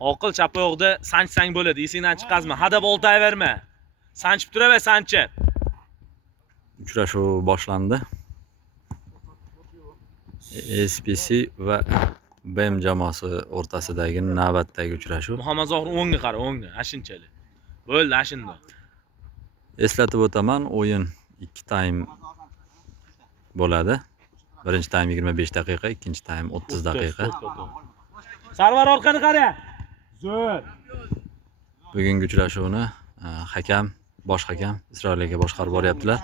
Oqil chap oyoqda sanchsang bo'ladi. Esingdan chiqazma. Hadab oltayverma. Sanchib turaver, sanchib. Uchrashuv boshlandi. SPC va BM jamoasi o'rtasidagi navbatdagi uchrashuv. Muhammad Zohir o'ngga qara, o'ngga, ashunchalik. Bo'ldi, ashunda. Eslatib o'taman, o'yin 2 taym bo'ladi. Birinchi taym 25 daqiqa, ikkinchi taym 30 daqiqa. Sarvar orqani qara. Zo'r. Bugungi uchrashuvni bosh hakam Isroil aka boshqarib boryaptilar.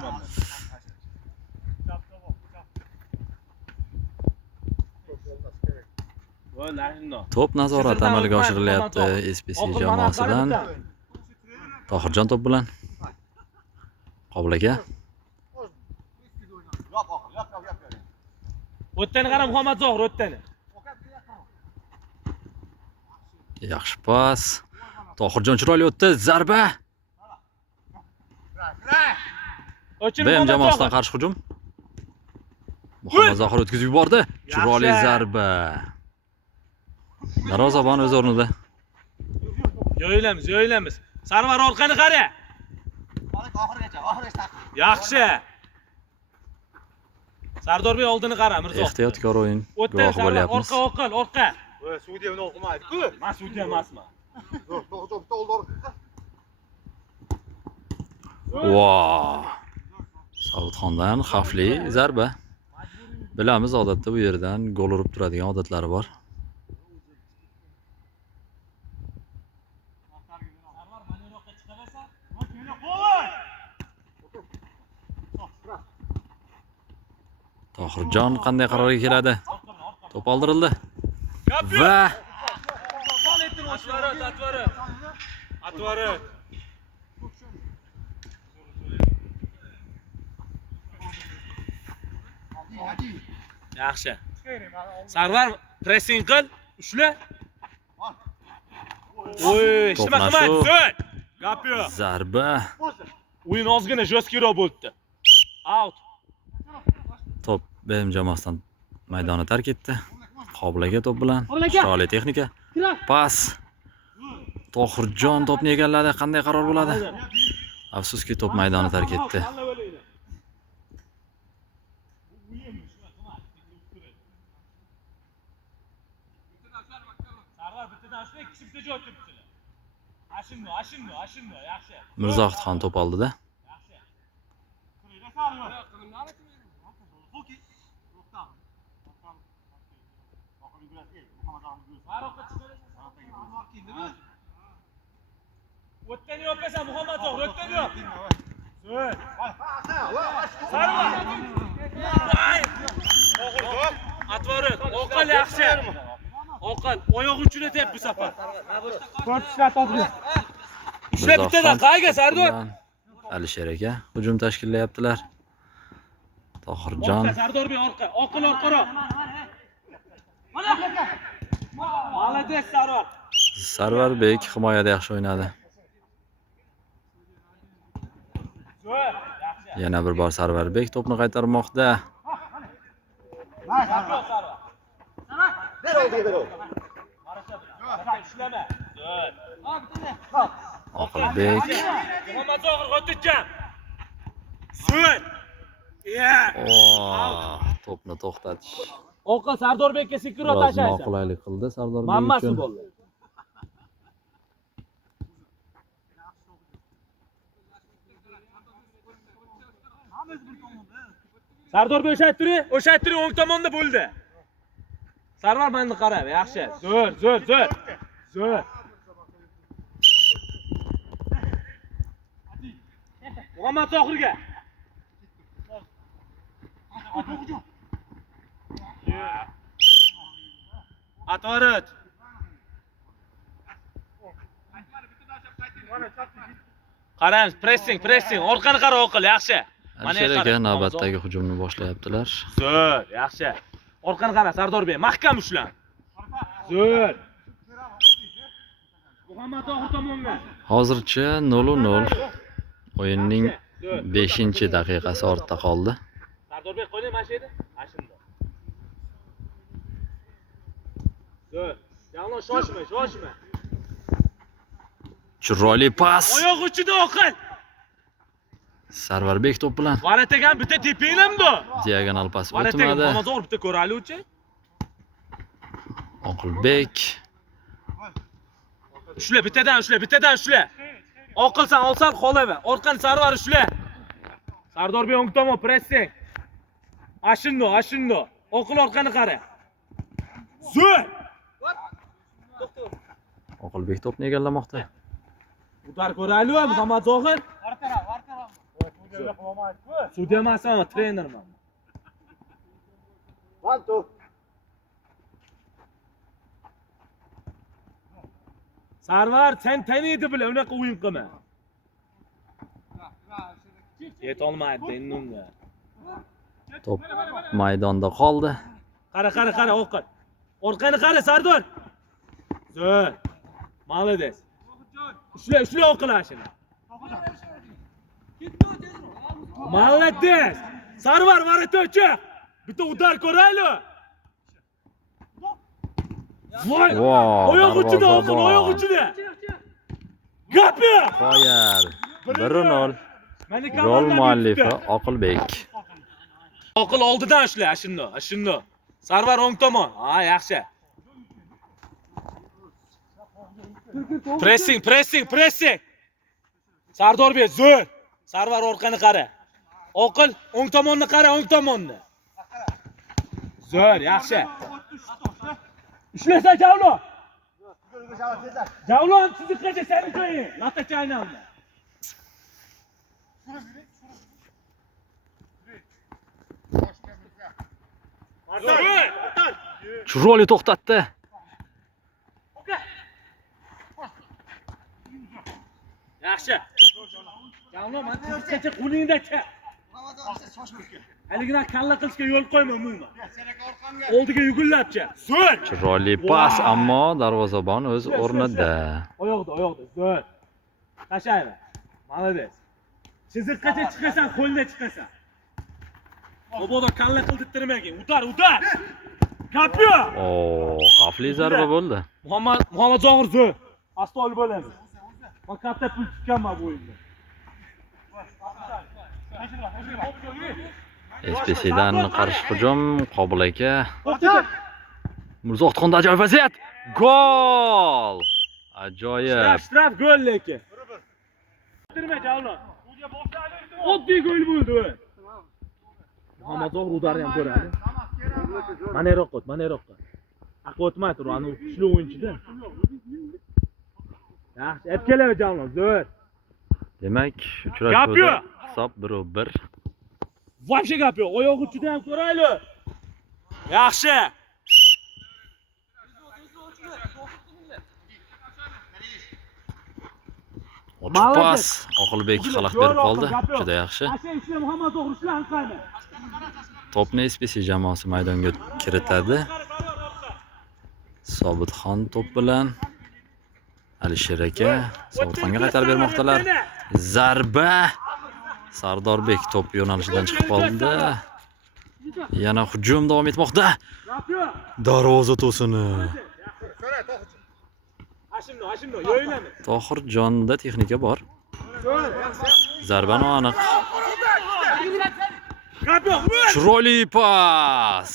To'p nazorati amalga oshirilyapti SPC jamoasidan. Tohirjon to'p bilan. Qobil aka. O'tdan qara Muhammad Zohir, o'tdan. Yaxshi pas. Tohirjon chiroyli o'tdi, zarba. BM jamoasidan qarshi hujum. Muhammad Zohir o'tkazib yubordi. Chiroyli zarba. Darvozabon o'z o'rnida. Yo'yilamiz. Sarvar orqani qara. Yaxshi. Sardorbek oldini qara, Mirzo. Ehtiyotkor o'yin O'tdan guvohi bo'lyapmiz. orqa. Sudya buni o'qimaydi-ku. Men sudya emasman. Wow! Saudxondan xavfli zarba. Bilamiz, odatda bu yerdan gol urib turadigan odatlari bor. Tohirjon qanday qarorga keladi? To'p oldirildi. Va Atvari. Yaxshi. Sarvar pressing qil, ushla. Oy, ishma qilma, zo'r. Gap yo'q. zarba. O'yin ozgina jo'skiroq bo'ldi. Out. To'p BM jamoasidan maydonni tark etdi. Qobil aka to'p bilan. Chiroyli texnika. Pas. Tohirjon to'pni egalladi. Qanday qaror bo'ladi? Afsuski to'p maydonni tark etdi. Yaxshi. Mirzohidxon to'p oldida. O'tdan yo'qsan Muhammad Zohir, o'tdan yo'q. Zo'r. Sarvar. Atvari, oqil yaxshi. Oqil, oyoq uchini tep bu safar. Ushlab bittadan qayga Sardor? Alisher aka hujum tashkillayaptilar. Tohirjon. Sardorbek orqa, oqil orqaroq. Malades Sarvar. Sarvarbek himoyada yaxshi o'ynadi. Zo'r, yaxshi. Yana bir bor Sarvarbek to'pni qaytarmoqda. Ishlama. Zo'r. Oqilbek. Muhammad Zohir o'tibjan. Zo'r. To'pni to'xtatish. Oqil Sardorbekka sekiro Biroz tashlaysan. noqulaylik qildi Sardorbek Hammasi uchun. bo'ldi. Sardorbek o'sha turi o'ng tomonda bo'ldi. Sarvar meni qarab, yaxshi. Zo'r. Muhammad Zohirga. Atvarit. Qarang, pressing, orqani qara Oqil, yaxshi. Alisher aka navbatdagi hujumni boshlayaptilar. Zo'r, yaxshi. Orqani qara Sardorbek, mahkam ushlan. Zo'r. Muhammad Zohir tomonga. Hozircha 0-0. O'yinning 5-daqiqasi ortda qoldi. Sardorbek qo'ying mana shu yerda. Ashunda. Zo'r. Yalnız shoshma. Chiroyli pas. Oyoq uchida Oqil. Sarvarbek to'p bilan Varatagan bitta tepinglamdi. diagonal pas Varatagan o'tmadi. Mamazor bitta ko'raylik-chi. Oqilbek Ushla, bittadan ushla. Oqilsan, olsan qolaver. Orqani Sarvar ushla. Sardorbek o'ng tomon pressing. Ashindo. Oqil orqani qara. Zo'r. Oqilbek to'pni egallamoqda. Udar ko'raylik, Muhammad Zohir. Sudya emasman, trenerman. Sarvar, sen taniydi bilan unaqa o'yin qilma. Yetolmaydi endi unga. To'p maydonda qoldi. Qara, Oqil. Orqani qara, Sardor. Zo'r. Молодец. Ushla Oqil ashini. Молодец. Sarvar, varatochi. Bitta udar ko'raylik. Voy! Wow, Oyoq uchida Oqil, darvozabon. oyoq uchida. Gapi! Qoyar. 1-0. Meni Gol komandam muallifi yutdi. Oqilbek. Oqil oldidan ushla, ashundoq. Sarvar o'ng tomon. Ha, yaxshi. Pressing. Sardorbek zo'r. Sarvar orqani qara. Oqil o'ng tomonni qara, o'ng tomonni. Zo'r, yaxshi. Ushlasa Javlon. Javlon chiziqgacha seni qo'ying. Latacha aynaldi. Chiroyli to'xtatdi. Yaxshi. Javlon, men chiziqgacha qo'lingda-cha. Haligidan kalla qilishga yo'l qo'yma umuman. Oldiga yugurlabcha. Zo'r. Chiroyli pas, ammo darvozabon o'z o'rnida. Oyoqda, zo'r. Tashlayver. Молодец. Chiziqgacha chiqasan, qo'lda chiqasan. Obodo kalla qildirtirmagin. Udar. Kapyo. Xavfli zarba bo'ldi. Muhammad Zohir zo'r. Astol bo'lamiz. Men katta pul tutganman bu o'yinda. SPC'dan qarshi hujum Qobil aka. Mirzoxonda ajoyib vaziyat. Gol! Ajoyib. Shtraf gol lekin. Bitirma Javlon. Oddiy gol bo'ldi. Muhammad Zohir udarni ham ko'radi. Mana yoqqa. Aql o'tmay tur, ani kuchli o'yinchi-da. Yaxshi, ep kelaver Javlon, zo'r. Demak, uchrashuvda hisob 1-1. Вообще gap yo'q. Oyoq uchida ham ko'raylik. Yaxshi. Ochiq pas. Oqilbek xalaq berib qoldi. Juda yaxshi. Muhammad Zohir ushlan qani. Topni SPC jamoasi maydonga kiritadi. Sobitxon to'p bilan Alisher aka Sobitxonga qaytarib bermoqdalar. Zarba. Sardorbek to'p yo'nalishidan chiqib qoldi. Yana hujum davom etmoqda. Darvoza to'sini. Ashimno, yo'ylami. Tohirjonda texnika bor. Zarba aniq. Chiroyli pas.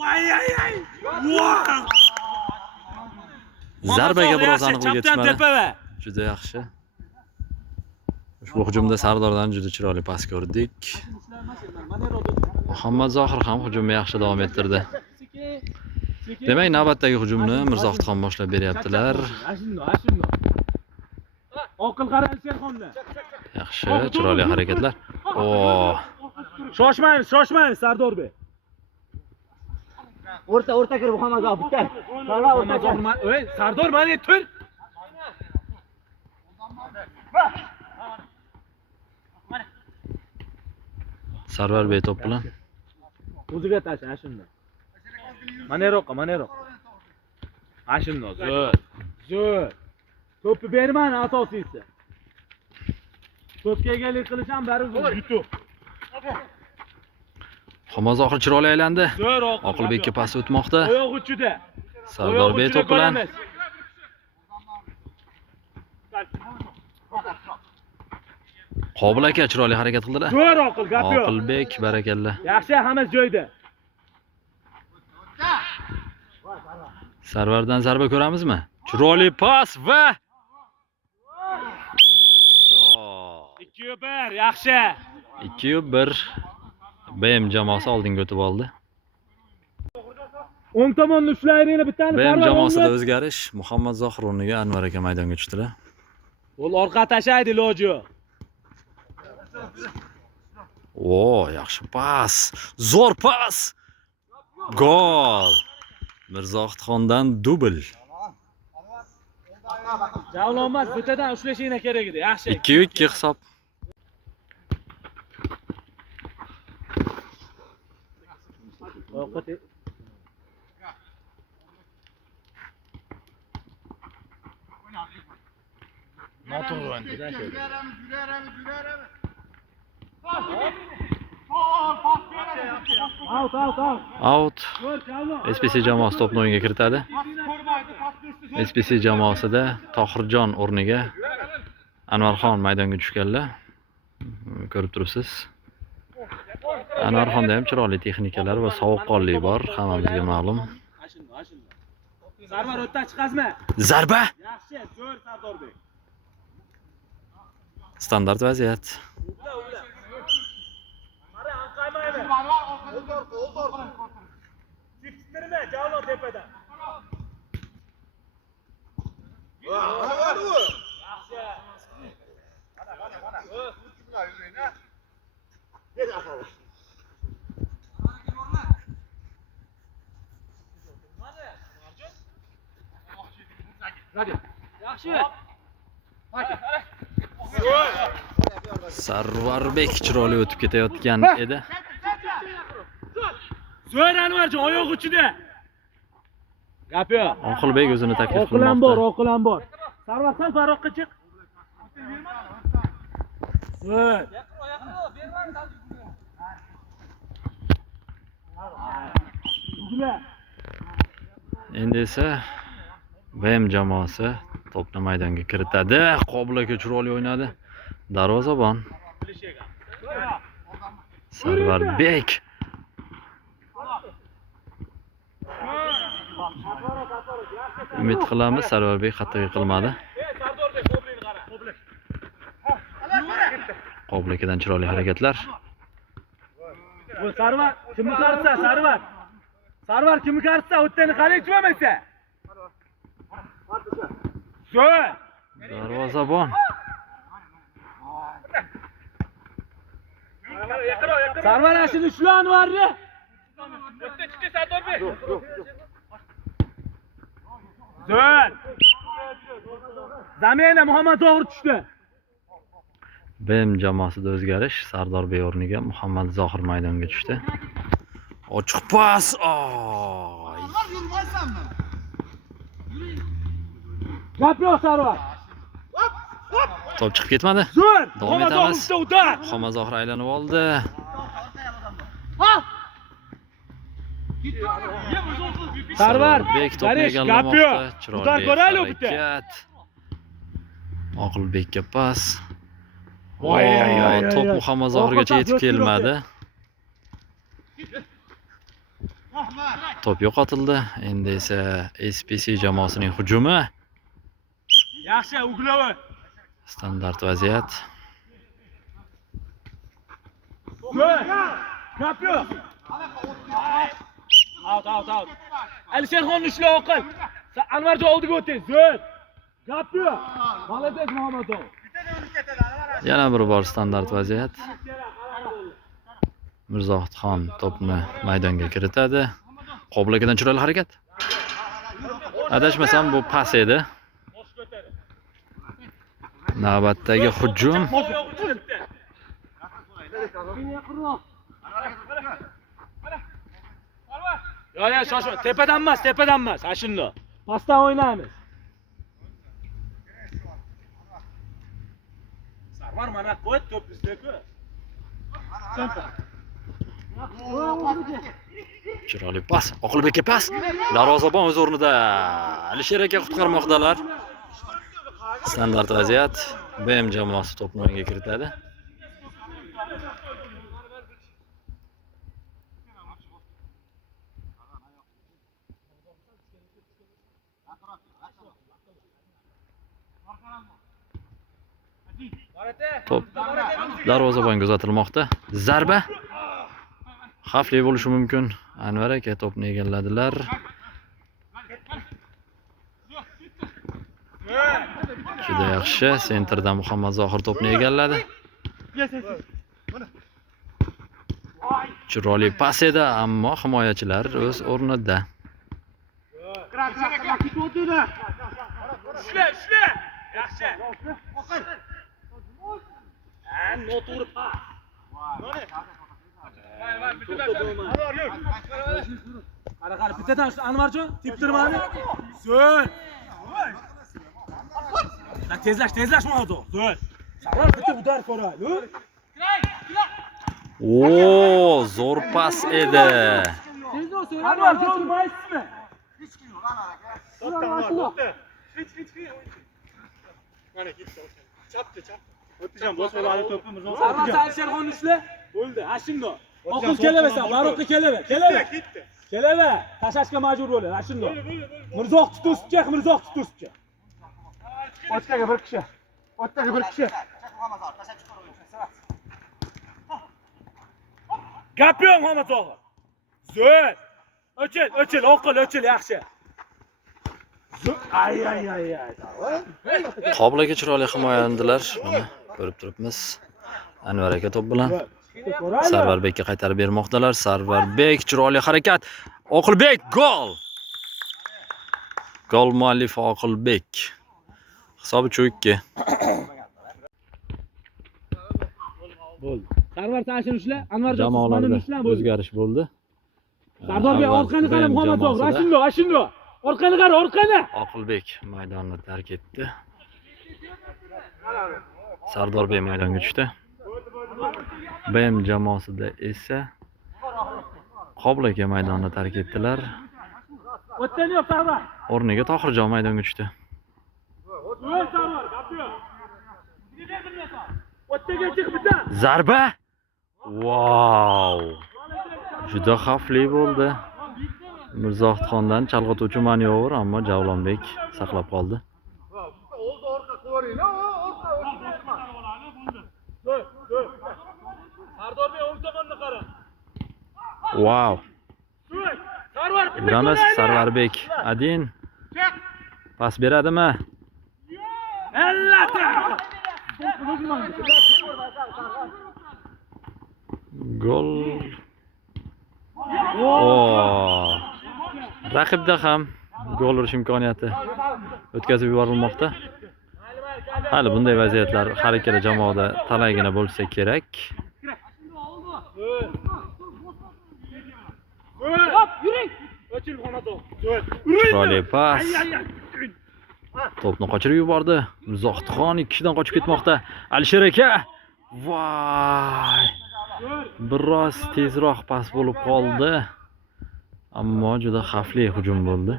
Voy. Zarbaga biroz aniqlik yetishmadi. Juda yaxshi. Ushbu hujumda Sardordan juda chiroyli pas ko'rdik. Muhammad Zohir ham hujumni yaxshi davom ettirdi. Demak, navbatdagi hujumni Mirzoxon boshlab beryaptilar. Ashimno. Oqil qarang Sherxonda. Yaxshi, chiroyli harakatlar. Shoshmaymiz Sardorbek. O'rta kirib Muhammad Zohir bitta. Sardor mana tur. Sarvarbek to'p bilan O'ziga tasha, ashimno. Mana yoqqa. Ashimno, zo'r. To'pni bermani asosiysi. To'pga egalik qilish ham baribir yutuq. Muhammad Zohir chiroyli aylandi. Zo'r Oqilbekka pas o'tmoqda. Oyoq uchida. Sardorbek to'p bilan Qobil aka chiroyli harakat qildilar. Zo'r Oqil, gap yo'q. Oqilbek barakalla. Yaxshi, hammasi joyida. Sarvardan zarba ko'ramizmi? Chiroyli pas va gol. 2-1, yaxshi. 2-1. BM jamoasi oldinga o'tib oldi. O'ng tomonni ushlayringlar, bittani BM Sarvar jamoasida o'ngga. o'zgarish. Muhammad Zohir o'rniga Anvar aka maydonga tushdilar. Ul orqa tashlaydi iloji yo'q. O, yaxshi pas. Zo'r pas. Gol. Mirzohidxondan dubl. Javlonmas, bittadan ushlashinglar kerak edi. Yaxshi. 2-2 hisob. Ovqat noto'g'ri o'ynadik. Out. SPC jamoasi to'pni o'yinga kiritadi. SPC jamoasida Tohirjon o'rniga Anvarxon maydonga tushganlar. Ko'rib turibsiz. Anvarxonda ham chiroyli texnikalar va sovuqqonlik bor, hammamizga ma'lum. Sarvar o'tdan chiqazma. Zarba. Yaxshi, zo'r Sardorbek. Standart vaziyat. Mana anqaymaydi. Tiftirma, Javlon tepadan. Yaxshi. Yaxshi. Sarvarbek chiroyli o'tib ketayotgan edi. Zo'r Anvarjon, oyoq uchida. Gap yo'q. Oqilbek o'zini taklif Oqilan bor, qilmoqda. oqilan bor. Sarvar ham faroqqa chiq. Zo'r. Endi esa BM jamoasi to'pni maydonga kiritadi. Qobil aka chiroyli o'ynadi. Darvozabon Sarvarbek. Umid qilamiz Sarvarbek xato qilmadi. Qobil akadan chiroyli harakatlar. Bu Sarvar kimni qarsa, Sarvar. Sarvar kimni qarsa, o'tdan qaraychi bo'lmasa. Zo'r. Darvozabon Sarvar ashini ushla Anvarni. O'tdan chiqdi Sardorbek. Zo'r. Zamina Muhammad Zohir tushdi. BM jamoasida o'zgarish. Sardorbek o'rniga Muhammad Zohir maydonga tushdi. Ochiq pas. Oy. Gap yo'q Sarvar. To'p chiqib ketmadi. Zo'r. Davom Muhammad etamiz. Zohir ushdi. Muhammad Zohir aylanib oldi. Sarvar. Bek to'pni Gap egallamoqda. yo'q. Chiroyli Ular ko'raylik bitta. harakat. Oqilbekka pas. Voy, ay, ay, ay, To'p ay. Muhammad Zohirgacha yetib kelmadi. To'p yo'qotildi. Endi esa SPC jamoasining hujumi. Yaxshi, Uglovi. Standart vaziyat. Gap yo'q. Out. Alisherxon ushla Oqil. Anvarjon oldiga o'ting. Zo'r. Gap yo'q. Malades Muhammadov. Yana bir bor standart vaziyat. Mirzohidxon to'pni maydonga kiritadi. Qobil akadan chiroyli harakat. Adashmasam bu pas edi. Navbatdagi hujum. Yo, shoshma. Tepadan emas, ashundoq. Pastdan o'ynaymiz. Sarvar mana qo'y, to'p bizda-ku. Chiroyli pas. Oqilbekka pas. Darvozabon o'z o'rnida. Alisher aka qutqarmoqdalar. Standart vaziyat. BM jamoasi to'pni o'yinga kiritadi. To'p darvozabonga uzatilmoqda. Zarba xavfli bo'lishi mumkin. Anvar aka to'pni egalladilar. Juda yaxshi. Sentrdan Muhammad Zohir to'pni egalladi. Chiroyli pas edi, ammo himoyachilar o'z o'rnida. Ushla. Yaxshi. Noto'g'ri pas. Qara, bittadan Anvarjon, teptirmani. Zo'r. Tezlash mavzu. Zo'r. Sabr, bitta udar ko'raylik. Oo, zo'r pas edi. Anvarjon, maysizmi? Mana ketdi. Chapdi. O'tijam boshqalarni to'pimiz oldi. Sarvas Alisherxon ushla. Bo'ldi. Ashundoq. Oqil kelaversan, baroqqa kelaver. Ketdi. Kelaver. Tashashga majbur bo'ladi. Ashundoq. Mirzoq tutusibcha. O'tkaga bir kishi. Gap yo'q, Muhammad Zohir. Zo'r. O'chil, o'qil, yaxshi. Ay. Qoblaga chiroyli himoyalandilar. Mana ko'rib turibmiz. Anvar aka to'p bilan Sarvarbekka qaytarib bermoqdalar. Sarvarbek chiroyli harakat. Oqilbek gol. Gol muallifi Oqilbek. Hisobi 3-2. Bo'ldi. Sarvar Tashin ushla, Anvarjon Jamoalarda o'zgarish bo'ldi. Sardorbek orqani qara Muhammad Zohir. Ashundoq. Orqani qara. Oqilbek maydonni tark etdi. Sardorbek maydonga tushdi. BM jamoasida esa Qoblaga maydonni tark etdilar. O'tdan yo'q Sarvar. O'rniga Tohirjon maydonga tushdi. Yo'q Sarvar, gap yo'q. O'tdaga chiq bitta. Zarba! Wow! Juda xavfli bo'ldi. Mirzohidxondan chalg'ituvchi manyovr, ammo Javlonbek saqlab qoldi. Sardorbek o'ng tomonga qara. Wow! Yuramiz Sarvarbek. Adin. Pas beradimi? Gol. Raqibda ham gol urish imkoniyati o'tkazib yuborilmoqda. Hali bunday vaziyatlar har ikkala jamoada talaygina bo'lsa kerak. Chiroyli pas. To'pni qochirib yubordi. Zohidxon 2 kishidan qochib ketmoqda. Alisher aka. Voy! Biroz tezroq pas bo'lib qoldi. Ammo juda xavfli hujum bo'ldi.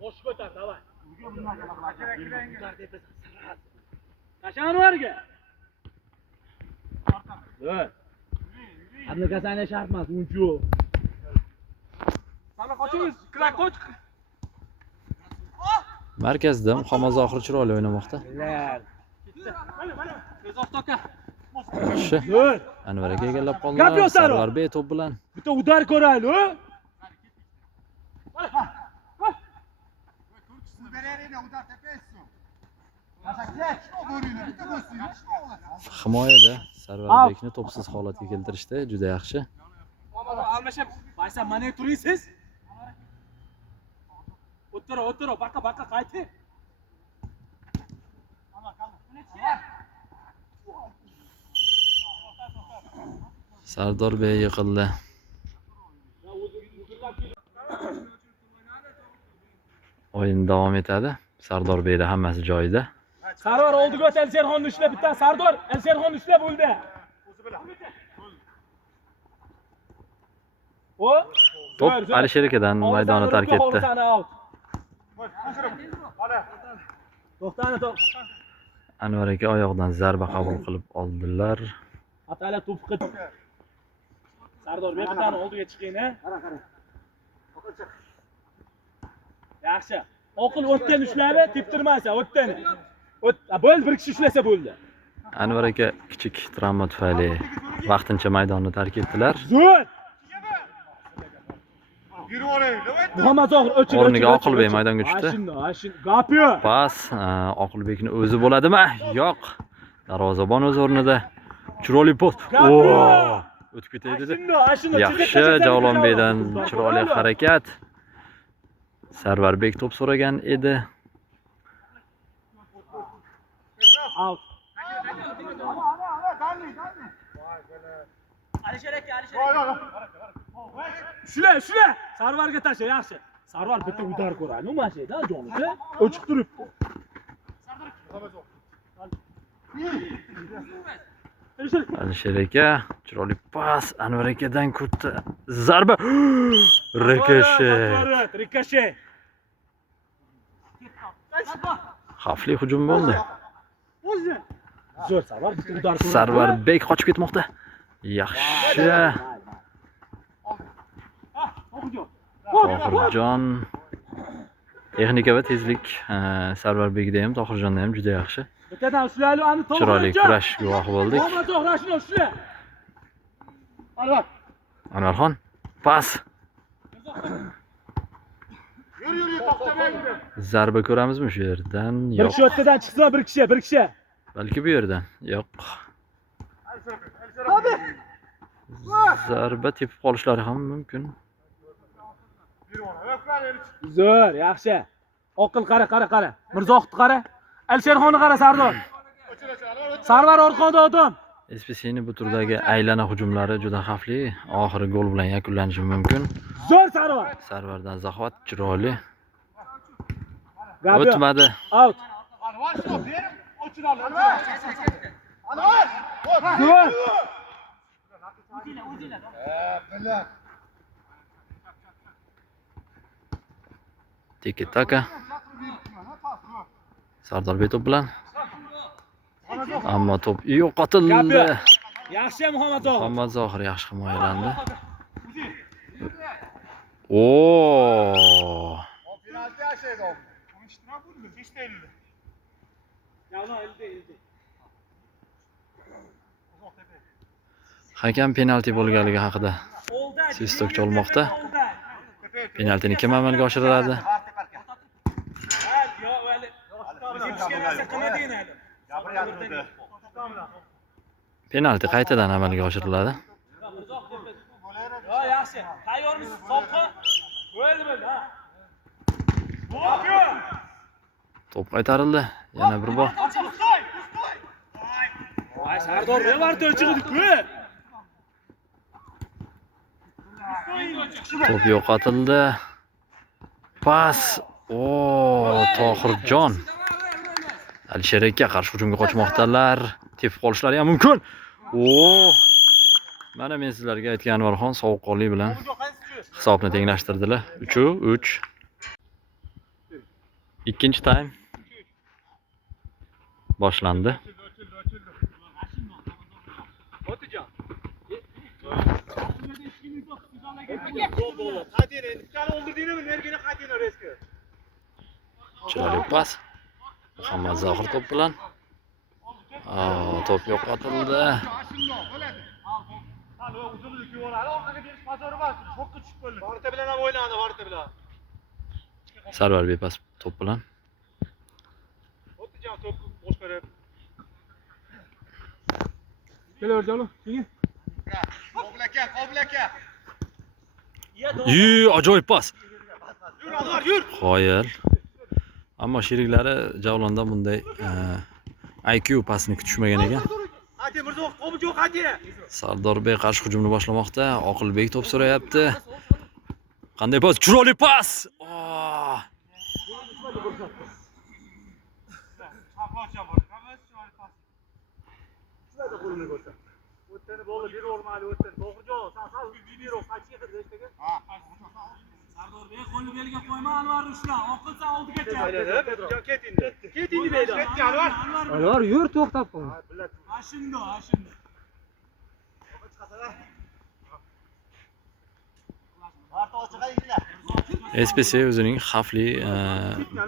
Bosh ko'tar, davay. Tashanvarga. Zo'r. Adnakasani shart emas, unchu. Sana qoching, qoch. Markazda Muhammad Zohir chiroyli o'ynamoqda. Yaxshi. Anvar aka egallab qoldi. Sarvarbek to'p bilan. Bitta udar ko'raylik. Himoyada Sarvarbekni to'psiz holatga keltirishdi. Juda yaxshi. Almashib, baysa mana turisiz. O'tira, baqa qayting. Sardorbek yiqildi. O'yin davom etadi. Sardorbekda hammasi joyida. Sarvar oldiga o'tdi, Alisherxonni ushlab bitta Sardor, Alisherxonni ushlab bo'ldi. To'p Alisher akadan maydonni tark etdi. To'xtani, Anvar aka oyoqdan zarba qabul qilib oldilar. Atala to'p qit. Sardor Bekdan oldiga chiqing, ha? Qara. Yaxshi. Oqil o'tdan ushladi, teptirmasa o'tdan. Bo'ldi, bir kishi ushlasa bo'ldi. Anvar aka kichik travma tufayli vaqtincha maydonni tark etdilar. Zo'r. Yürü oraya. Muhammad Zohir O'rniga Oqilbek maydonga tushdi. Ashin, gapyo. Pas Oqilbekning o'zi bo'ladimi? Yo'q. Darvozabon o'z o'rnida. Chiroyli pas. O'tib ketaydi dedi. Yaxshi Javlonbekdan chiroyli harakat. Sarvarbek to'p so'ragan edi. Out. Shula. Sarvarga tasha, yaxshi. Sarvar bitta udar ko'radi. Nima shayda, jonisi? O'chib turibdi. Alisher aka chiroyli pas Anvar akadan kurtdi. Zarba. Rikoshet. Xavfli hujum bo'ldi. Zo'r Sarvar bitta udar ko'radi. Sarvarbek qochib ketmoqda. Yaxshi. Tohirjon texnika va tezlik Sarvarbekda ham Tohirjonda ham juda yaxshi. Bittadan ushlaylik, ani to'g'ri. Chiroyli kurash guvohi bo'ldik. Muhammad Zohir ashuni ushla. Anvarxon pas. Yürü to'xtamang. Zarba ko'ramizmi shu yerdan? Bir Yo'q. kishi o'tdan chiqsa, bir kishi. Balki bu yerdan. Yo'q. Zarba tepib qolishlari ham mumkin. Zo'r, yaxshi. Oqil qara. Mirzohidni qara. Alisherxonni qara, Sardor. Sarvar orqada odam. SPC'ning bu turdagi aylana hujumlari juda xavfli. Oxiri gol bilan yakunlanishi mumkin. Zo'r Sarvar. Sarvardan Zaxovat chiroyli. Gapyo. O'tmadi. Out. Anvar şu benim. Oçun al. Anvar. Zo'r. Billah. Tiki taka. Sardorbek to'p bilan. Ammo to'p yo'qotildi. Yaxshi Muhammad Zohir. Muhammad Zohir yaxshi himoyalandi. Penaltı yaşaydı o. Konuşturan bunu. Hiç değil. Hakam penalti bo'lganligi haqida sestok chalmoqda. Penaltini kim amalga oshiradi? Penalti qaytadan amalga oshiriladi. Yaxshi. Tayyormisiz? Sopqa. Bo'ldi, ha. To'p qaytarildi. Yana bir bor. Ay, Sardor Bevarto chiqdi-ku. To'p yo'qotildi. Pas. Tohirjon. Alisher aka qarshi hujumga qochmoqdalar. Tepib qolishlari ham mumkin. Mana men sizlarga aytgan Anvarxon sovuqqonlik bilan hisobni tenglashtirdilar. 3-3. Ikkinchi taym boshlandi. Chiroyli pas. Muhammad Zohir to'p bilan. To'p yo'qotildi. Sarvarbek pas to'p bilan. Kelaverjon, keyin. Qobilaka. Ajoyib pas. Yur Anvar, yur. Qoyil. Ammo sheriklari Javlonda bunday IQ pasni kutishmagan ekan. Hadi Mirzo, qo'bi yo'q, hadi. Sardorbek qarshi hujumni boshlamoqda. Oqilbek to'p so'rayapti. Qanday pas? Chiroyli pas. Sardorbek qo'lni beliga qo'yma, Anvar ushla. Oqilsan oldigacha. Ket endi. Ket endi beyda. Ketdi Anvar. Anvar yur to'xtab qol. Ashindo, ashindo. SPC o'zining xavfli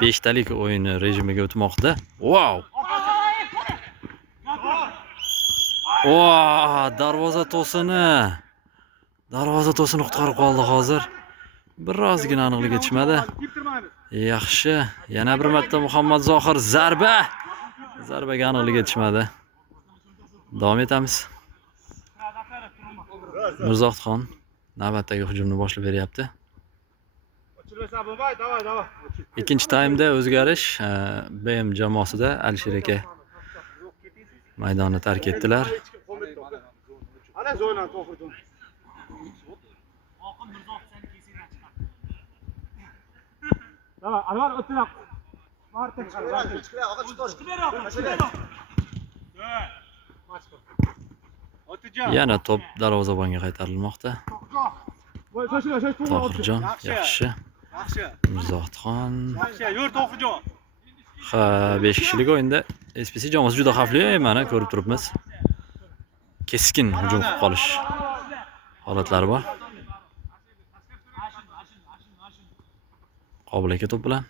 5 talik o'yini rejimiga o'tmoqda. Wow! Darvoza to'sini qutqarib qoldi hozir. Birozgina aniqlik yetishmadi. Yaxshi. Yana bir marta Muhammad Zohir zarba. Zarbaga aniqlik yetishmadi. Davom etamiz. Mirzoxon navbatdagi hujumni boshlab beryapti. Ikkinchi taymda o'zgarish BM jamoasida Alisher aka maydonni tark etdilar. Ana zo'rlan To'xirjon. Oqim Mirzoxon seni kesingdan chiqar. Tamam, Anvar o'tirib. Marta chiqar. Yana top darvozabonga qaytarilmoqda. Tohirjon yaxshi. Yaxshi. Mirzoxon. Yaxshi, yur To'xirjon. Ha, 5 kishilik o'yinda SPC jamoasi juda xavfli, mana ko'rib turibmiz. Keskin hujum qilib qolish holatlari bor. Qobil aka to'p bilan.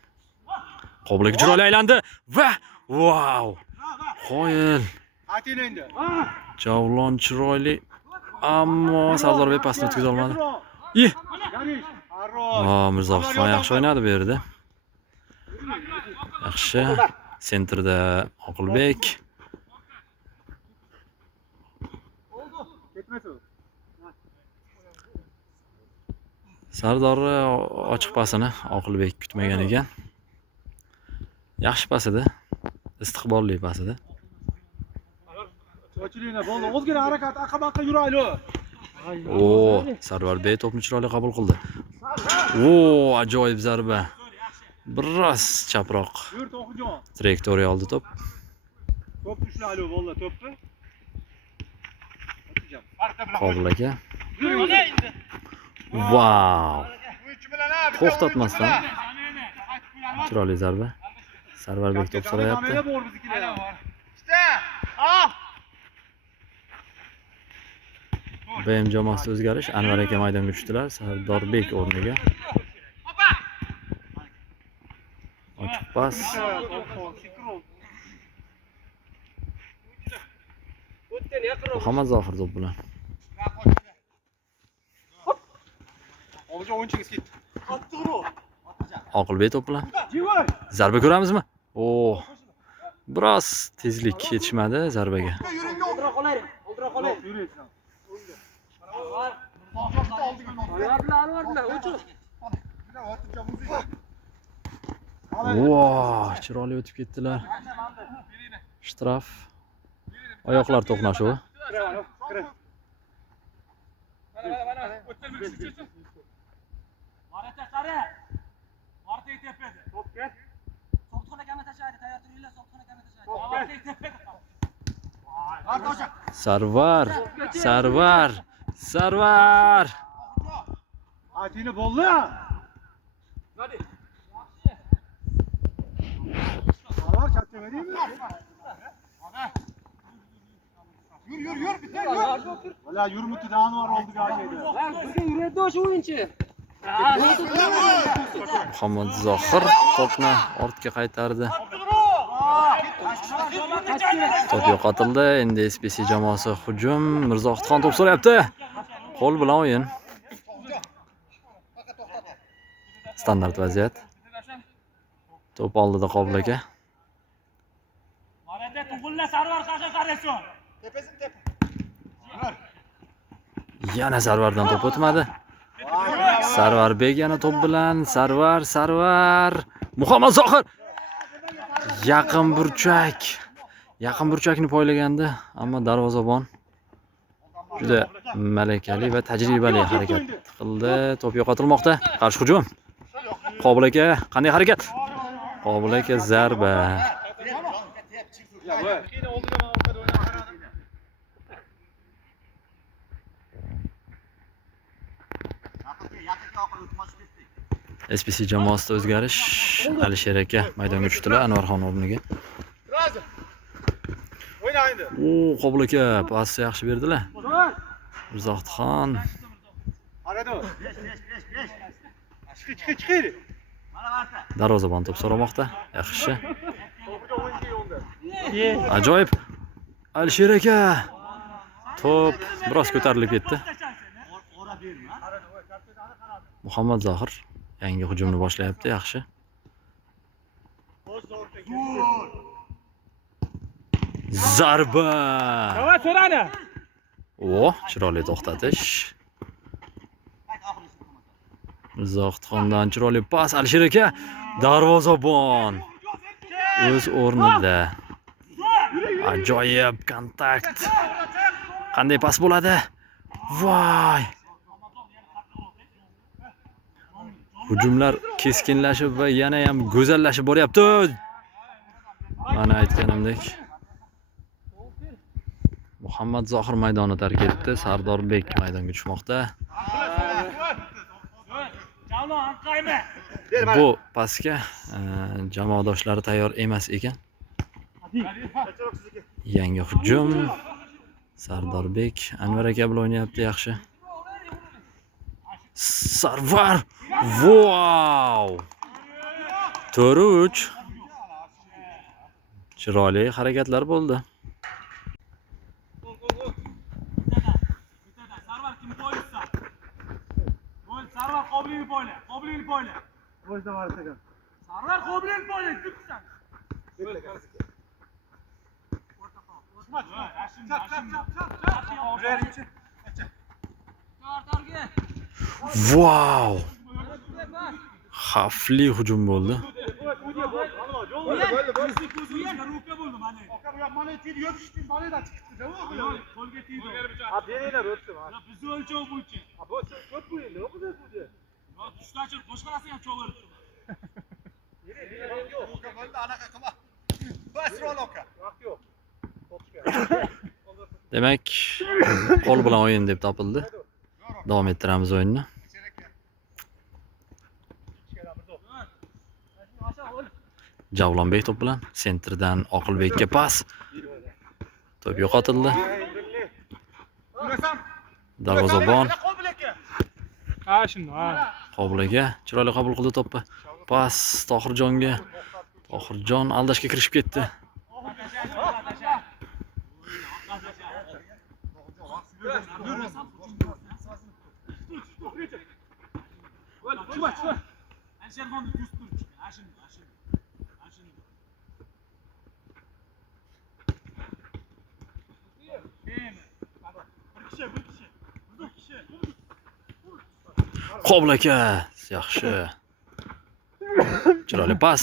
Qobil aka chiroyli aylandi va wow! Qoyil. Atin endi. Javlon chiroyli, ammo Sardorbek pasni o'tkaza olmadi. Mirzoxon yaxshi o'ynadi bu yerda. Yaxshi. Sentrda Oqilbek. Sardor ochiq pasini Oqilbek kutmagan ekan. Yaxshi pas edi. Istiqbolli pas edi. Ochilinglar, bo'ldi. O'zgina harakat, aqabaqa yurayli. Sarvarbek to'pni chiroyli qabul qildi. Ajoyib zarba. Biroz chaproq. Yur To'xirjon. Trayektoriya oldi to'p. To'p ushlayli, bo'ldi, to'pni. Qobil aka. Wow! To'xtatmasdan chiroyli zarba. Sarvarbek to'p so'rayapti. BM jamoasida o'zgarish. Anvar aka maydonga tushdilar. Sardorbek o'rniga. Ochiq pas. Muhammad Zohir to'p bilan. Hozir o'yinchiga ketdi. Oqilbek to'p bilan. Zarba ko'ramizmi? Biroz tezlik yetishmadi zarbaga. Oldira qolay. Chiroyli o'tib ketdilar. Shtraf. Oyoqlar to'qnashuvi. Marata qara. Marta tepadi. To'pga. Soqtxona kama tashlaydi, tayyor turinglar, soqtxona kama tashlaydi. Marta tepadi. Sarvar. Atini bo'ldi. Hadi. Anvar kattamadingmi? Yur, bitta yur. Valla yurmutida Anvar oldiga aytdi. Bizga yuradi o'sha o'yinchi. Muhammad Zohir to'pni ortga qaytardi. To'p yo'qotildi. Endi SPC jamoasi hujum. Mirzoxon to'p so'rayapti. Qo'l bilan o'yin. Standart vaziyat. To'p oldida Qobil aka. Marata tug'illa Sarvar qarshi qaraysan. Yana Sarvardan to'p o'tmadi. Sarvarbek yana to'p bilan. Sarvar. Muhammad Zohir. Yaqin burchakni poylagandi, ammo darvozabon juda malakali va tajribali harakat qildi. To'p yo'qotilmoqda. Qarshi hujum. Qobil aka qanday harakat? Qobil aka zarba. SPC jamoasida o'zgarish. Alisher aka maydonga tushdilar Anvarxon o'rniga. O'yna endi. Qobul aka pasni yaxshi berdilar. Mirzoxon Arado. Chiqir. darvozabon to'p so'ramoqda. Yaxshi. Ajoyib. Alisher aka to'p biroz ko'tarilib ketdi. Muhammad Zohir yangi hujumni boshlayapti, yaxshi. Zarba. Nima so'rani? Chiroyli to'xtatish. Mirzoxondan chiroyli pas. Alisher aka darvozabon o'z o'rnida. Ajoyib kontakt. Qanday pas bo'ladi? Voy! Hujumlar keskinlashib va yana ham go'zallashib boryapti. Mana aytganimdek. Muhammad Zohir maydonni tark etdi. Sardorbek maydonga tushmoqda. Bu pasga jamoadoshlari tayyor emas ekan. Yangi hujum. Sardorbek Anvar aka bilan o'ynayapti, yaxshi. Sarvar! Wow! 4-3. Chiroyli harakatlar bo'ldi. Sarvar qobiliyni poyla. O'zda var ekan. Sarvar qobiliyni poyla. Wow! Xavfli hujum bo'ldi. Bizni o'lchov bo'yicha. Tushlarchi boshqa narsa ham cho'g'irib Demak, qo'l bilan o'yin deb topildi. Davom ettiramiz o'yinni. Javlonbek to'p bilan sentrdan Oqilbekka pas. To'p yo'qotildi. Darvozabon Ha, shunday. Ha. Qobilaga chiroyli qabul qildi to'pni. Pas Tohirjonga. Tohirjon aldashga kirishib ketdi. Qobil aka, yaxshi. Chiroyli pas.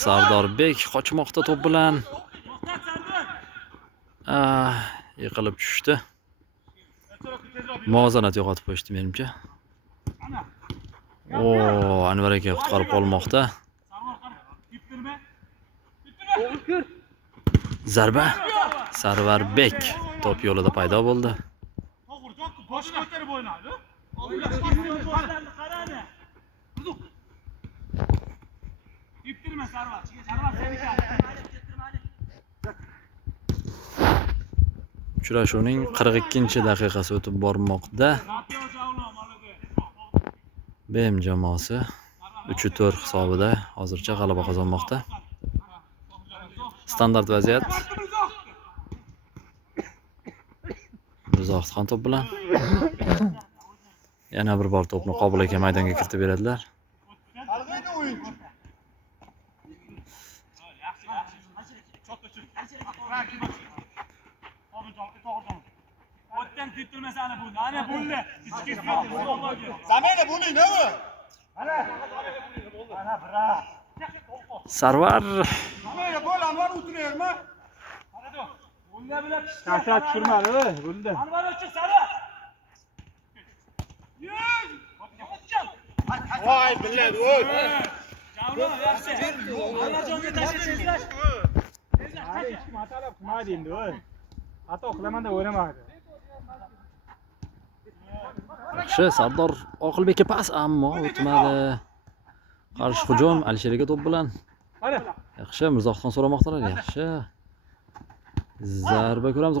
Sardorbek qochmoqda to'p bilan. Yiqilib tushdi. Muvozanat yo'qotib qo'yishdi menimcha. Anvar aka qutqarib qolmoqda. Zarba. Sarvarbek to'p yo'lida paydo bo'ldi. Boshqa ko'tarib o'ynadi. Yiptirma Sarvar. Sarvar seniki. Uchrashuvning 42-daqiqasi o'tib bormoqda. BM jamoasi 3-4 hisobida hozircha g'alaba qozonmoqda. Standart vaziyat. Mirzoxon to'p bilan yana bir bor to'pni Qobil aka maydonga kiritib beradilar. Sarvar Tashat tushirmadi, bo'ldi. Anvar o'chib Sarvar. Voy biladi, voy. Javlon yaxshi. Anvarjonga tashlash. Hech kim xato qilmadi endi, voy. Xato qilaman deb o'ylamadi. Yaxshi, Sardor Oqilbekka pas, ammo o'tmadi. Qarshi hujum Alisherga to'p bilan. Yaxshi, Mirzoxon so'ramoqdalar. Yaxshi. Zarba ko'ramiz.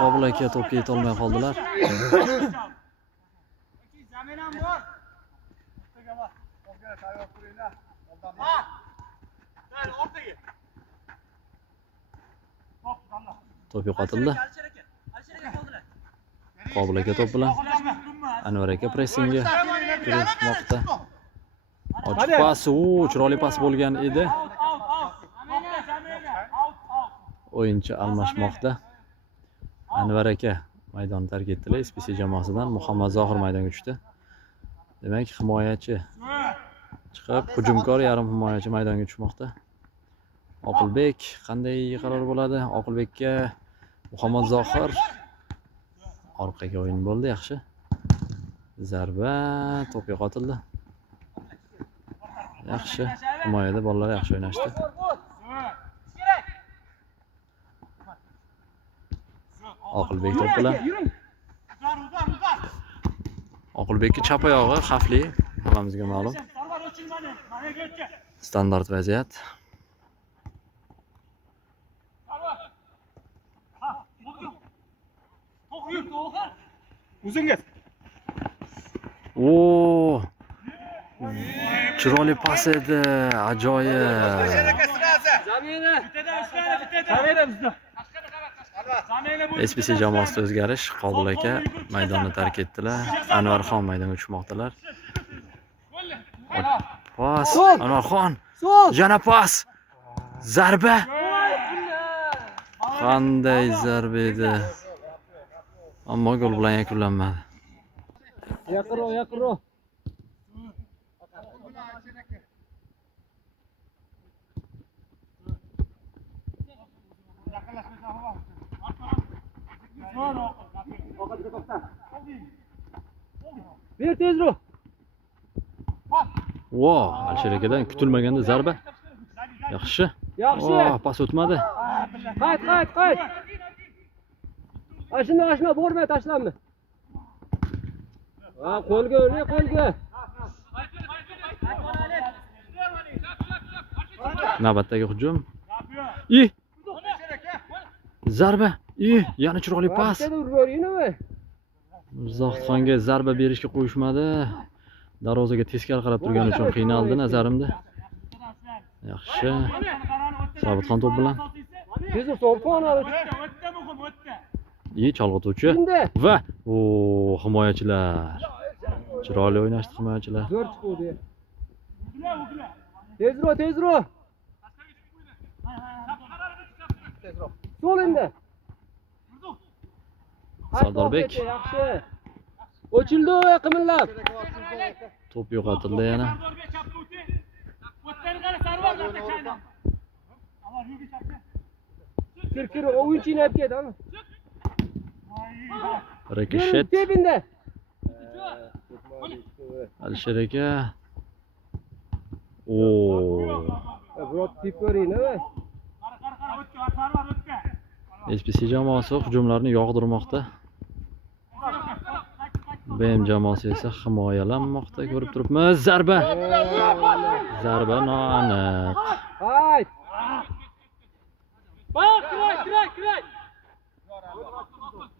Qobil aka to'pga yeta olmay qoldilar. To'p yo'qotildi. Qobil aka to'p bilan. Anvar aka pressingi kirishmoqda. Ochiq pas, chiroyli pas bo'lgan edi. O'yinchi almashmoqda. Anvar aka maydonni tark etdilar. SPC jamoasidan Muhammad Zohir maydonga tushdi. Demak, himoyachi chiqib, hujumkor yarim himoyachi maydonga tushmoqda. Oqilbek qanday qaror bo'ladi? Oqilbekka Muhammad Zohir orqaga o'yin bo'ldi, yaxshi. Zarba, to'p yo'qotildi. Yaxshi, himoyada bolalar yaxshi o'ynashdi. Oqilbek to'p bilan. Oqilbekning chap oyog'i xavfli, hammamizga ma'lum. Standart vaziyat. O'zingiz. Chiroyli pas edi, ajoyib. SPC jamoasida o'zgarish. Qobil aka maydonni tark etdilar. Anvarxon maydonga tushmoqdalar. Pas, Anvarxon. Yana pas. Zarba. Qanday zarba edi. Ammo gol bilan yakunlanmadi. Yaqinroq. Ber tezroq. Alisher akadan kutilmaganda zarba. Yaxshi. Pas o'tmadi. Qayt. Ashuna bormay tashlanma. Qo'lga. Navbatdagi hujum. Zarba. Yana chiroyli pas. Mirzoxonga zarba berishga qo'yishmadi. Darvozaga teskari qarab turgani uchun qiynaldi nazarimda. Yaxshi. Sobitxon to'p bilan. Tezroq Sobitxon oldi. Chalg'ituvchi va himoyachilar. Chiroyli o'ynashdi himoyachilar. Zo'r chiqdi. Tezroq. So'l endi. Sardorbek. Yaxshi. Ochildi qimillab. To'p yo'qotildi yana. Kir, o'yinchi inab ketdi. Rikoshet. Tebinda. Alisher aka. Birot tiporina. SPC jamoasi hujumlarni yog'dirmoqda. BM jamoasi esa himoyalanmoqda, ko'rib turibmiz. Zarba noaniq. Hayt. Kiray.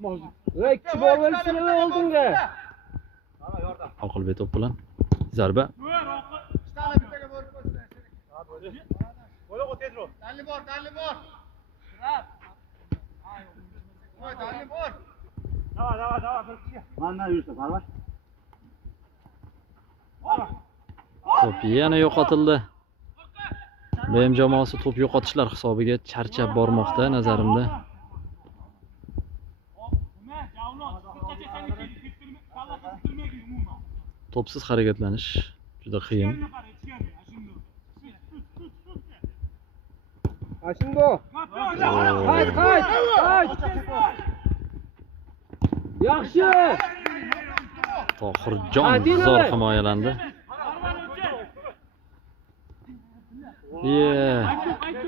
Voy, kichi borversin oldinga. Oqilbek to'p bilan. Zarba. Dalli bor. Dalli bor. Dava, bir kishi. Mana yursa, qaravash. To'p yana yo'qotildi. BM jamoasi to'p yo'qotishlar hisobiga charchab bormoqda nazarimda. To'psiz harakatlanish juda qiyin. Ashindo. Hayt. Yaxshi. Tohirjon zo'r himoyalandi.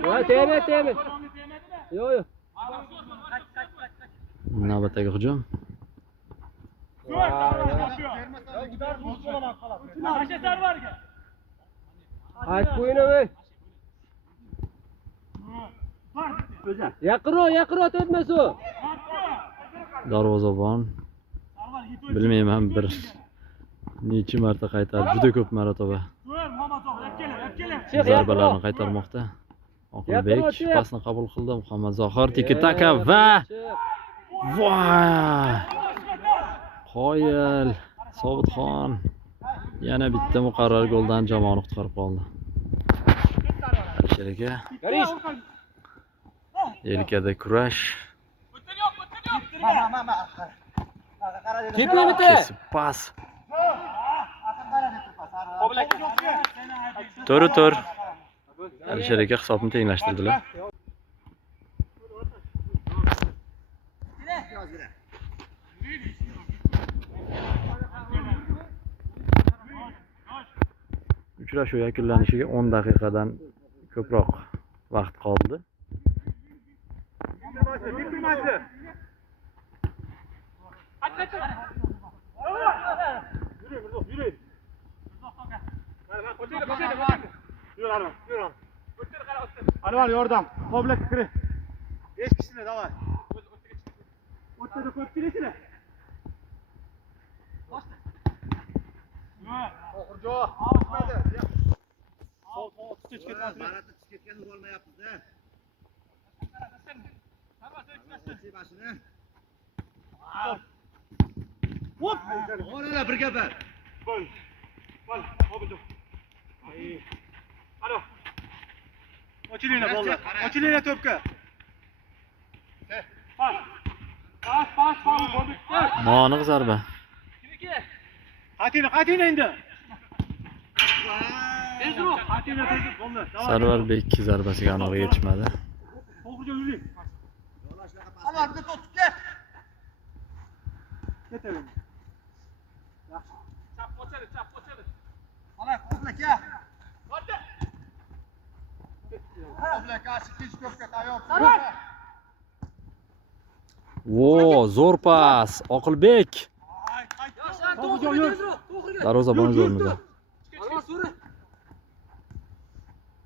Voy, tebe. Yo'q. Navbatdagi hujum. Hayt qo'yinaver. Yaqinroq tepmas u. Darvozabon bilmayman bir necha marta qaytarib, juda ko'p marotaba zarbalarni qaytarmoqda. Oqilbek pasni qabul qildi. Muhammad Zohir tiki-taka va voy! Qoyil Sobitxon yana bitta muqarrar goldan jamoani qutqarib qoldi. Alisher aka yelkada kurash. Kesib pas. Tur. Alisher aka hisobni tenglashtirdilar. Uchrashuv yakunlanishiga 10 daqiqadan ko'proq vaqt qoldi. Anvar yordam. Qoblak kiri. 5 kishini davay. O'tda ko'p kirishini. Oxirjo. Baratni ketgan bo'lmayapmiz-da. Hop! Orala birga bar. Gol. Hopidi. Ay. Alo. Ochilinglar bollar. Ochilinglar to'pga. Pas. Noaniq zarba. Qatina endi. Sarvar Bek zarbasiga aniq yetishmadi. To'g'riga yuring. Ana bitta to'p tutga. Ketavering. Yaxshi. Chap qochadi. Ana qo'blaka. Qo'lda. Qo'blaka ikkinchi to'pga tayyor. Vo, zo'r pas. Oqilbek. To'g'riga. Darvozabon zo'rmidi.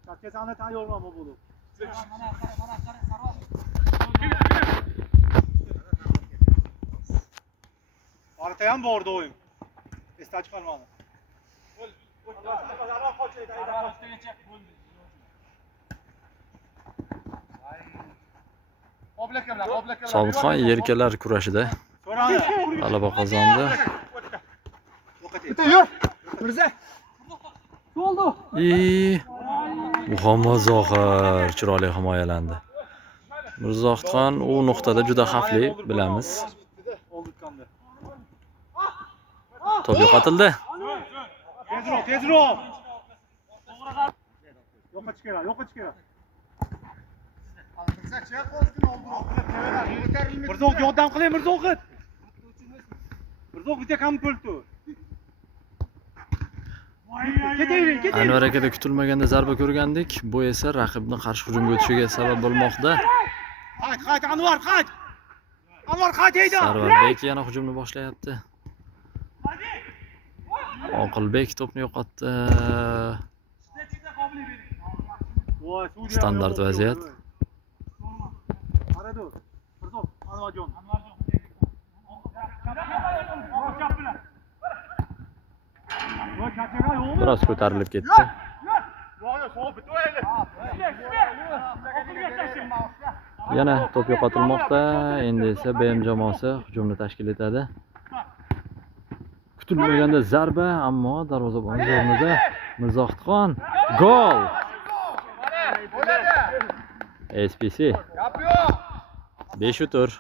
Chapkasani tayyorman bo'ldi. Orta ham bordi o'yin. Esdan chiqarmadi. Sobitxon yelkalar kurashida g'alaba qozondi. Bitta yur. Mirza. Muhammad Zohir chiroyli himoyalandi. Mirzohidxon u nuqtada juda xavfli bilamiz. To'p yo'qotildi. Tezroq. Yo'qa chiqara. Mirzoq yordam qiling Mirzoqit. Mirzoq bitta kam pultu. Ketaylik. Anvar akada kutilmaganda zarba ko'rgandik. Bu esa raqibni qarshi hujumga o'tishiga sabab bo'lmoqda. Qayt, Anvar, qayt. Anvar qayt edi. Sarvar Bek yana hujumni boshlayapti. Oqilbek to'pni yo'qotdi. Standart vaziyat. Qaradur. Mirzoq, Anvarjon. Biroz ko'tarilib ketdi. Yana to'p yo'qotilmoqda. Endi esa BM jamoasi hujumni tashkil etadi. Kutilmaganda zarba, ammo darvozabon o'rnida Mirzohidxon gol. SPC 5 tur.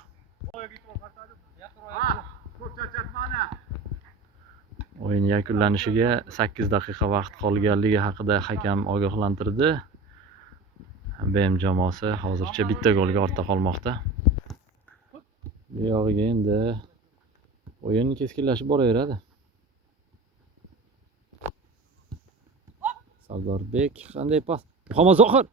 O'yin yakunlanishiga 8 daqiqa vaqt qolganligi haqida hakam ogohlantirdi. BM jamoasi hozircha bitta golga ortda qolmoqda. Bu yog'iga endi o'yin keskinlashib boraveradi. Sardorbek qanday pas? Muhammad Zohir.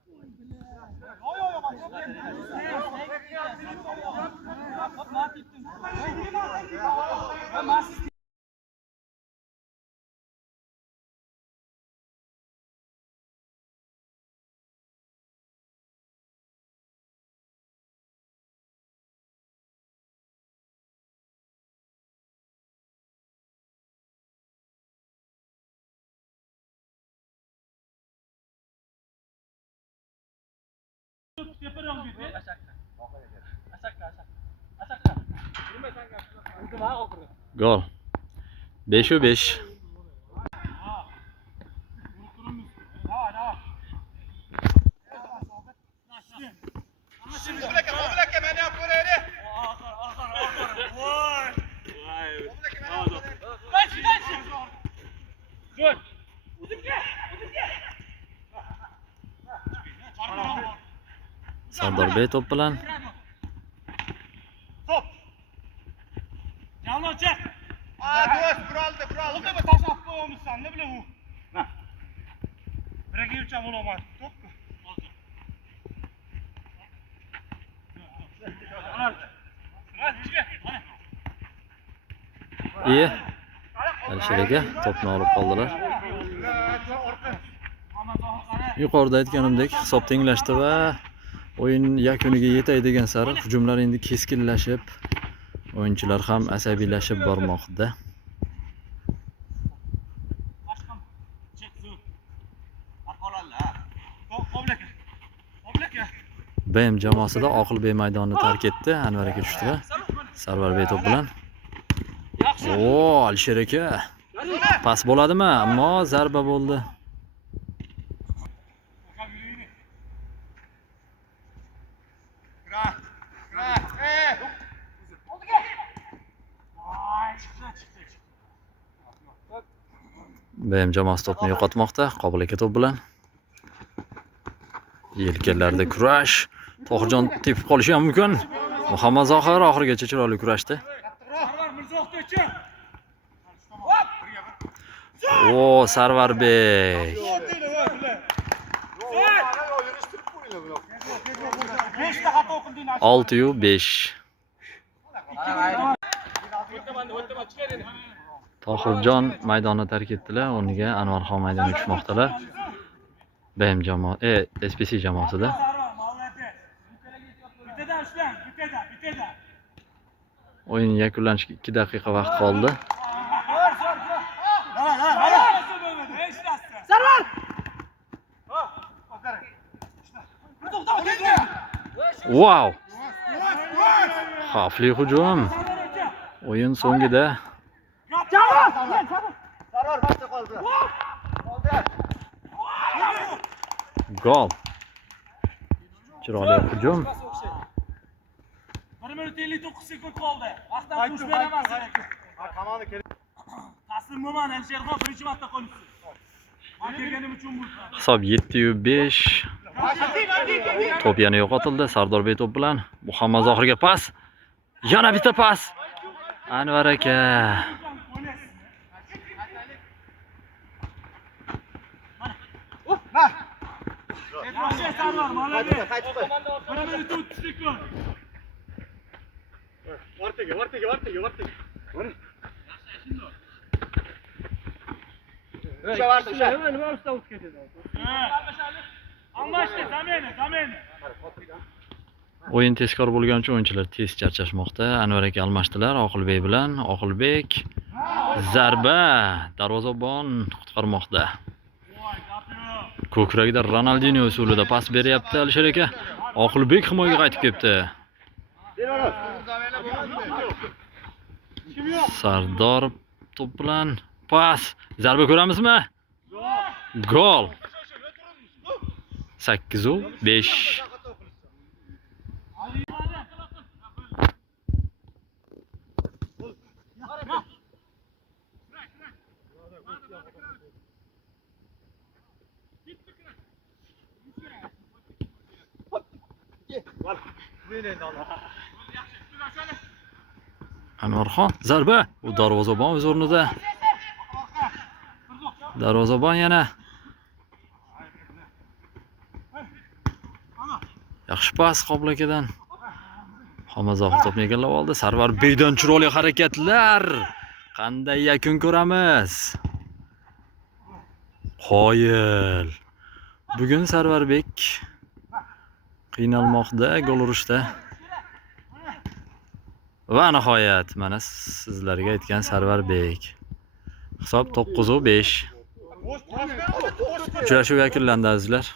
Gol. 5-5. Sardor Bey top bilan Do'st, buraldi. O'zini tashlab qo'yamisan, nima bilan u? Biraga ucham bo'laman. To'pku. Hozir. iyi. Alisher aka topni olib qoldilar. Yuqorida aytganimdek hisob tenglashdi va o'yin yakuniga yetay degan sari hujumlar endi keskinlashib, o'yinchilar ham asabiylashib bormoqda. BM jamoasida Oqil Bey maydonni tark etdi. Anvar aka tushdi va Sarvar Bey to'p bilan. Alisher aka. Pas bo'ladimi? Ammo zarba bo'ldi. BM jamoasi to'pni yo'qotmoqda. Qobil aka to'p bilan. Yelkanlarda kurash. Tohirjon tepib qolishi ham mumkin. Muhammad Zohir oxirigacha chiroyli kurashdi. Sarvar Bey. 6-5. Tohirjon maydonni tark etdilar. O'rniga Anvarxon maydonga tushmoqdalar. BM jamoa, SPC jamoasida. O'yin yakunlanishiga 2 daqiqa vaqt qoldi. Wow! Xavfli hujum. O'yin so'ngida gol. Chiroyli hujum. 1 minut 59 sekund qoldi. Vaqtdan tush beraman senga. Taslim bo'lman, Alisherxon birinchi marta qo'yibsiz. Men kelganim uchun bu. Hisob 7-5. To'p yana yo'qotildi. Sardor Bey to'p bilan Muhammad Zohirga pas. Yana bitta pas. Anvar aka. O'yin tezkor bo'lgani uchun o'yinchilar tez charchashmoqda. Anvar aka almashdilar Oqil Bey bilan. Oqilbek zarba, darvozabon qutqarmoqda. Ko'kragida Ronaldinho usulida pas beryapti Alisher aka. Oqilbek himoyaga qaytib ketdi. Sardor to'p bilan pas, zarba ko'ramizmi? Gol. 8-5. Anvarxon zarba, u darvozabon o'z o'rnida. Darvozabon yana. Yaxshi pas Qobil akadan. Muhammad Zohir to'pni egallab oldi. Sarvar Beydan chiroyli harakatlar. Qanday yakun ko'ramiz? Qoyil. Bugun Sarvarbek qiynalmoqda gol urishda. Va nihoyat mana sizlarga aytgan Sarvarbek. Hisob 9-5. Uchrashuv yakunlandi azizlar.